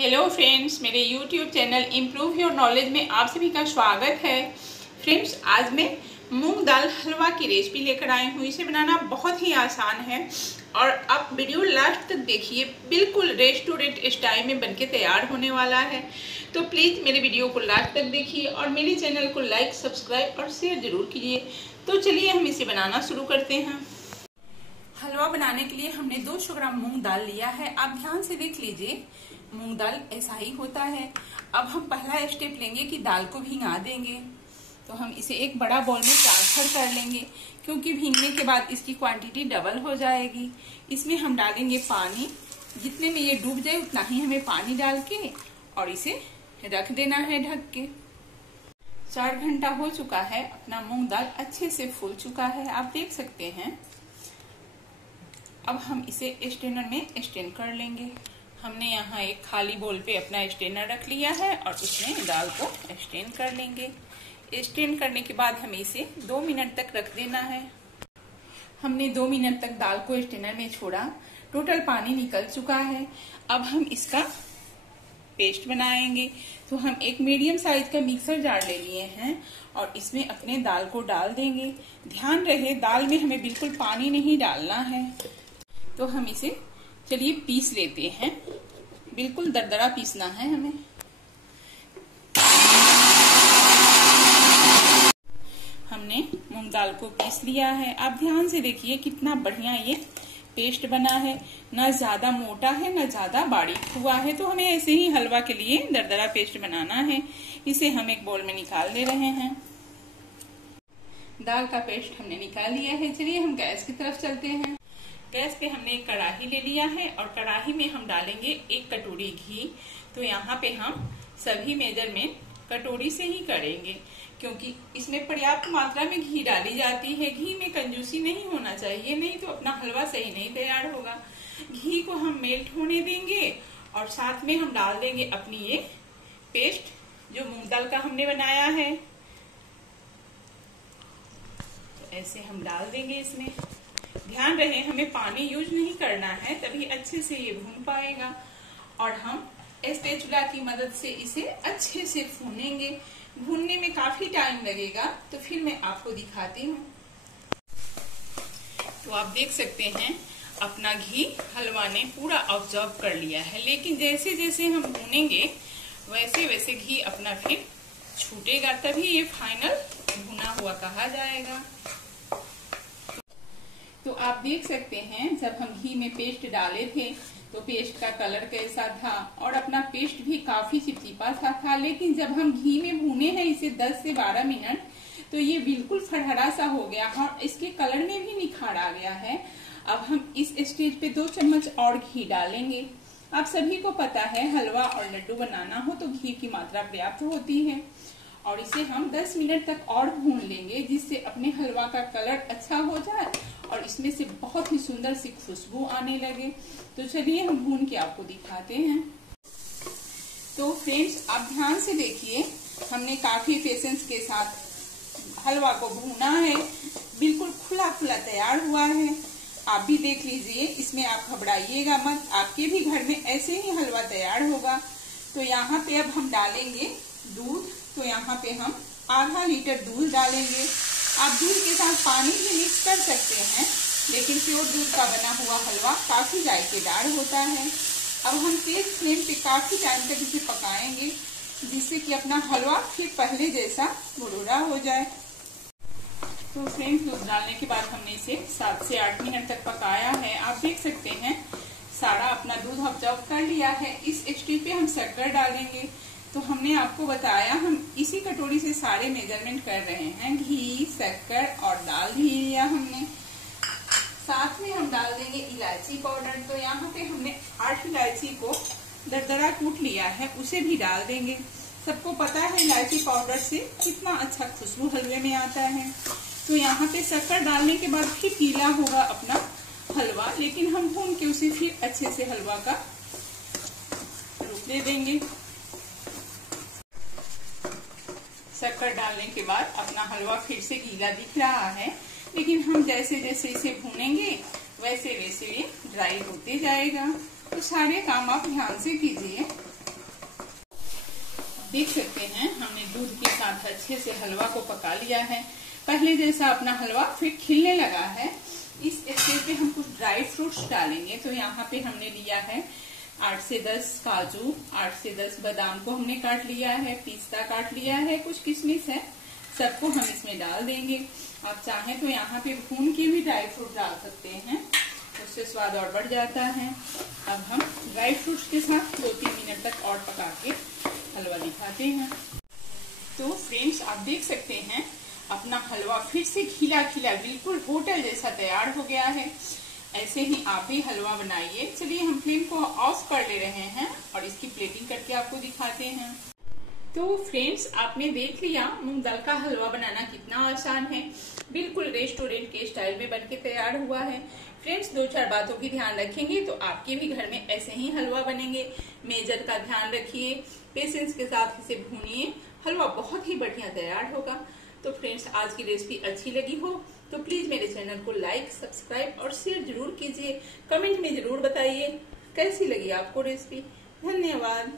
Hello friends, मेरे YouTube channel improve your knowledge में आप सभी का स्वागत है। फ्रेंड्स, आज मैं मूंग दाल हलवा की रेसिपी लेकर आई हूँ। इसे बनाना बहुत ही आसान है और आप वीडियो लास्ट तक देखिए, बिल्कुल रेस्टोरेंट स्टाइल में बनके तैयार होने वाला है। तो प्लीज़ मेरे वीडियो को लास्ट तक देखिए और मेरे चैनल को लाइक, सब्सक्राइब और शेयर जरूर कीजिए। तो चलिए हम इसे बनाना शुरू करते हैं। हलवा बनाने के लिए हमने 200 ग्राम मूंग दाल लिया है। आप ध्यान से देख लीजिए, मूंग दाल ऐसा ही होता है। अब हम पहला स्टेप लेंगे कि दाल को भिगा देंगे। तो हम इसे एक बड़ा बाउल में ट्रांसफर कर लेंगे, क्योंकि भीगने के बाद इसकी क्वांटिटी डबल हो जाएगी। इसमें हम डालेंगे पानी, जितने में ये डूब जाए उतना ही हमें पानी डाल के और इसे रख देना है ढक के। 4 घंटा हो चुका है, अपना मूंग दाल अच्छे से फूल चुका है, आप देख सकते हैं। अब हम इसे स्ट्रेनर में स्ट्रेन कर लेंगे। हमने यहाँ एक खाली बोल पे अपना स्ट्रेनर रख लिया है और उसमें दाल को स्ट्रेन कर लेंगे। स्ट्रेन करने के बाद हमें इसे 2 मिनट तक रख देना है। हमने 2 मिनट तक दाल को स्ट्रेनर में छोड़ा, टोटल पानी निकल चुका है। अब हम इसका पेस्ट बनाएंगे। तो हम एक मीडियम साइज का मिक्सर जार ले लिए हैं और इसमें अपने दाल को डाल देंगे। ध्यान रहे, दाल में हमें बिल्कुल पानी नहीं डालना है। तो हम इसे चलिए पीस लेते हैं। बिल्कुल दरदरा पीसना है हमें। हमने मूंग दाल को पीस लिया है। आप ध्यान से देखिए कितना बढ़िया ये पेस्ट बना है। ना ज्यादा मोटा है ना ज्यादा बारीक हुआ है। तो हमें ऐसे ही हलवा के लिए दरदरा पेस्ट बनाना है। इसे हम एक बाउल में निकाल दे रहे हैं। दाल का पेस्ट हमने निकाल लिया है। चलिए हम गैस की तरफ चलते हैं। गैस पे हमने एक कढ़ाई ले लिया है और कढ़ाई में हम डालेंगे 1 कटोरी घी। तो यहाँ पे हम सभी मेजरमेंट कटोरी से ही करेंगे, क्योंकि इसमें पर्याप्त मात्रा में घी डाली जाती है। घी में कंजूसी नहीं होना चाहिए, नहीं तो अपना हलवा सही नहीं तैयार होगा। घी को हम मेल्ट होने देंगे और साथ में हम डाल देंगे अपनी ये पेस्ट जो मूंग दाल का हमने बनाया है। तो ऐसे हम डाल देंगे इसमें। ध्यान रहे, हमें पानी यूज नहीं करना है, तभी अच्छे से ये भून पाएगा। और हम स्पैचुला की मदद से इसे अच्छे से भूनेंगे। भूनने में काफी टाइम लगेगा, तो फिर मैं आपको दिखाती हूँ। तो आप देख सकते हैं अपना घी हलवा ने पूरा ऑब्जॉर्व कर लिया है। लेकिन जैसे जैसे हम भूनेंगे वैसे वैसे घी अपना फिर छूटेगा, तभी ये फाइनल भुना हुआ कहा जाएगा। तो आप देख सकते हैं, जब हम घी में पेस्ट डाले थे तो पेस्ट का कलर कैसा था और अपना पेस्ट भी काफी चिपचिपा सा था। लेकिन जब हम घी में भूने हैं इसे 10 से 12 मिनट, तो ये बिल्कुल फरहरा सा हो गया और इसके कलर में भी निखार आ गया है। अब हम इस स्टेज पे 2 चम्मच और घी डालेंगे। आप सभी को पता है, हलवा और लड्डू बनाना हो तो घी की मात्रा पर्याप्त होती है। और इसे हम 10 मिनट तक और भून लेंगे, जिससे अपने हलवा का कलर अच्छा हो जाए और इसमें से बहुत ही सुंदर सी खुशबू आने लगे। तो चलिए हम भून के आपको दिखाते हैं। तो फ्रेंड्स, आप ध्यान से देखिए, हमने काफी पेशेंस के साथ हलवा को भूना है। बिल्कुल खुला खुला तैयार हुआ है। आप भी देख लीजिए, इसमें आप घबराइएगा मत, आपके भी घर में ऐसे ही हलवा तैयार होगा। तो यहाँ पे अब हम डालेंगे दूध। तो यहाँ पे हम आधा लीटर दूध डालेंगे। आप दूध के साथ पानी भी मिक्स कर सकते हैं, लेकिन प्योर दूध का बना हुआ हलवा काफी जायकेदार होता है। अब हम तेज फ्लेम पे काफी टाइम तक इसे पकाएंगे, जिससे कि अपना हलवा फिर पहले जैसा भुरभुरा हो जाए। तो फ्रेंड्स, दूध डालने के बाद हमने इसे 7 से 8 मिनट तक पकाया है। आप देख सकते हैं सारा अपना दूध ऑब्जॉर्व कर लिया है। इस स्टेज पे हम शक्कर डालेंगे। तो हमने आपको बताया, हम इसी कटोरी से सारे मेजरमेंट कर रहे हैं। घी, शक्कर और दाल भी लिया हमने। साथ में हम डाल देंगे इलायची पाउडर। तो यहाँ पे हमने 8 इलायची को दरदरा कूट लिया है, उसे भी डाल देंगे। सबको पता है इलायची पाउडर से कितना अच्छा खुशबू हलवे में आता है। तो यहाँ पे शक्कर डालने के बाद फिर गीला होगा अपना हलवा, लेकिन हम भून के उसे फिर अच्छे से हलवा का रूप दे देंगे। शक्कर डालने के बाद अपना हलवा फिर से गीला दिख रहा है, लेकिन हम जैसे जैसे इसे भूनेंगे वैसे वैसे ये ड्राई होते जाएगा। तो सारे काम आप ध्यान से कीजिए। देख सकते हैं हमने दूध के साथ अच्छे से हलवा को पका लिया है। पहले जैसा अपना हलवा फिर खिलने लगा है। इस स्टेज पे हम कुछ ड्राई फ्रूट्स डालेंगे। तो यहाँ पे हमने लिया है 8 से 10 काजू, 8 से 10 बादाम को हमने काट लिया है, पिस्ता काट लिया है, कुछ किशमिश है, सबको हम इसमें डाल देंगे। आप चाहें तो यहाँ पे भून के भी ड्राई फ्रूट डाल सकते हैं, उससे स्वाद और बढ़ जाता है। अब हम ड्राई फ्रूट्स के साथ 2-3 मिनट तक और पका के हलवा दिखाते हैं। तो फ्रेंड्स आप देख सकते हैं अपना हलवा फिर से खिला खिला बिल्कुल होटल जैसा तैयार हो गया है। ऐसे ही आप भी हलवा बनाइए। चलिए हम फ्लेम को ऑफ कर ले रहे हैं और इसकी प्लेटिंग करके आपको दिखाते हैं। तो फ्रेंड्स आपने देख लिया मूंग दाल का हलवा बनाना कितना आसान है। बिल्कुल रेस्टोरेंट के स्टाइल में बनके तैयार हुआ है। फ्रेंड्स 2-4 बातों की ध्यान रखेंगे तो आपके भी घर में ऐसे ही हलवा बनेंगे। मेजर का ध्यान रखिए, पेशेंस के साथ इसे भूनिए, हलवा बहुत ही बढ़िया तैयार होगा। तो फ्रेंड्स आज की रेसिपी अच्छी लगी हो तो प्लीज मेरे चैनल को लाइक, सब्सक्राइब और शेयर जरूर कीजिए। कमेंट में जरूर बताइए कैसी लगी आपको रेसिपी। धन्यवाद।